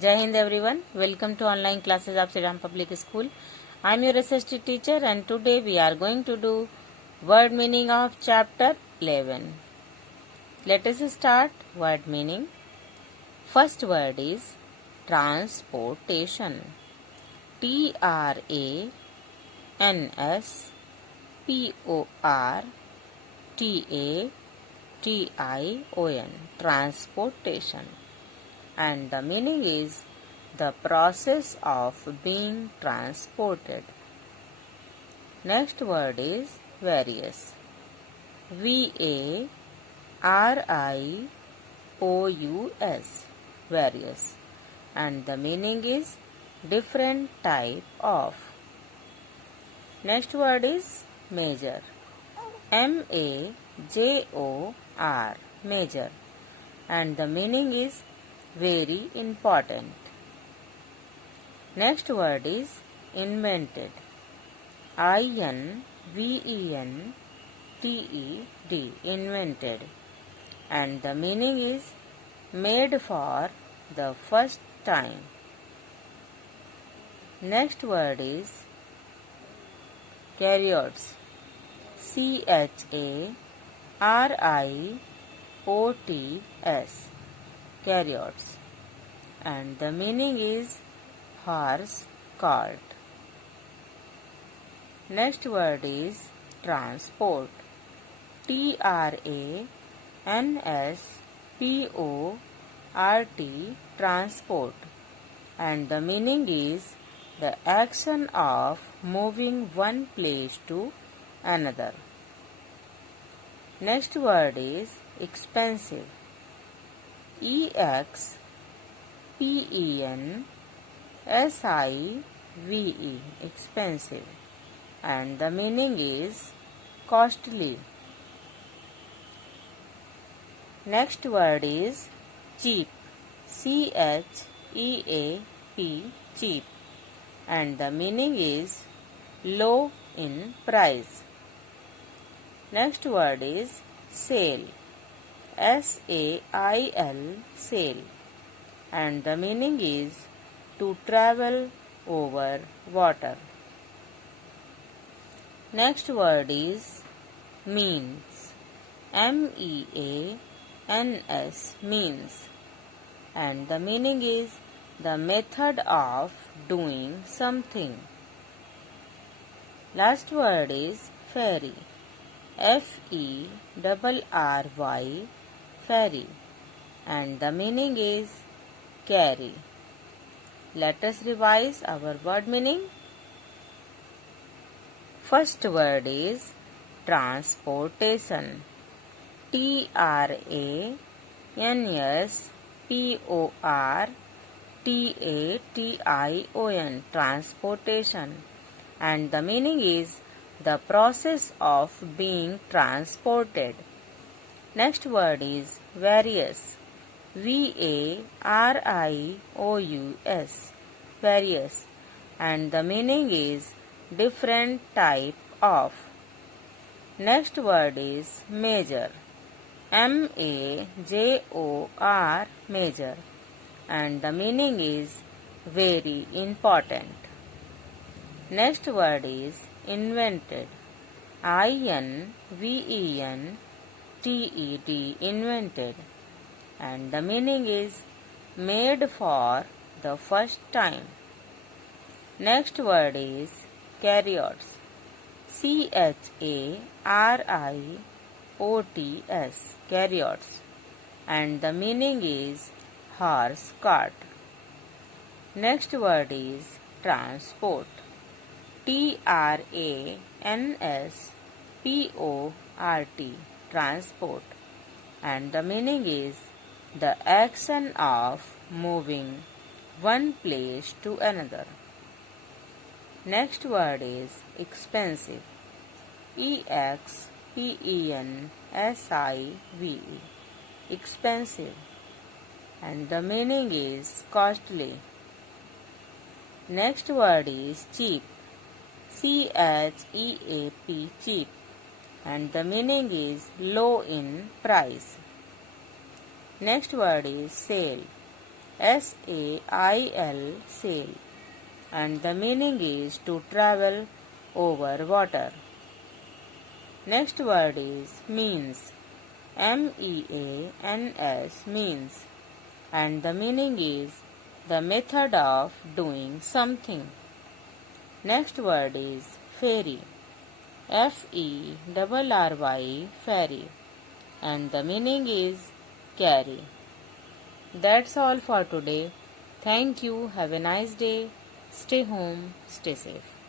Jai Hind everyone. Welcome to online classes of Sri Ram Public School. I am your SST teacher and today we are going to do word meaning of chapter 11. Let us start word meaning. First word is transportation. Transportation. Transportation. And the meaning is the process of being transported. Next word is various. various. Various. And the meaning is different type of. Next word is major. major. Major. And the meaning is very important. Next word is invented. invented. Invented. And the meaning is made for the first time. Next word is chariots. chariots. Chariots. And the meaning is horse cart. Next word is transport. transport. Transport. And the meaning is the action of moving one place to another. Next word is expensive. expensive. Expensive. And the meaning is costly. Next word is cheap. cheap. And the meaning is low in price. Next word is sail. sail. And the meaning is to travel over water. Next word is means. means. And the meaning is the method of doing something. Last word is ferry. ferry. Ferry. And the meaning is carry. Let us revise our word meaning. First word is transportation. transportation. Transportation. And the meaning is the process of being transported. Next word is various. various. Various. And the meaning is different type of. Next word is major. major. Major. And the meaning is very important. Next word is invented. invented. And the meaning is made for the first time. Next word is chariots. Chariots. And the meaning is horse cart. Next word is transport. Transport. And the meaning is the action of moving one place to another. Next word is expensive. Expensive. And the meaning is costly. Next word is cheap. cheap. And the meaning is low in price. Next word is sail. S-A-I-L, sail, and the meaning is to travel over water. Next word is means. M-E-A-N-S, means, and the meaning is the method of doing something. Next word is ferry. F-E-R-R-Y, ferry, and the meaning is carry. That's all for today. Thank you. Have a nice day. Stay home. Stay safe.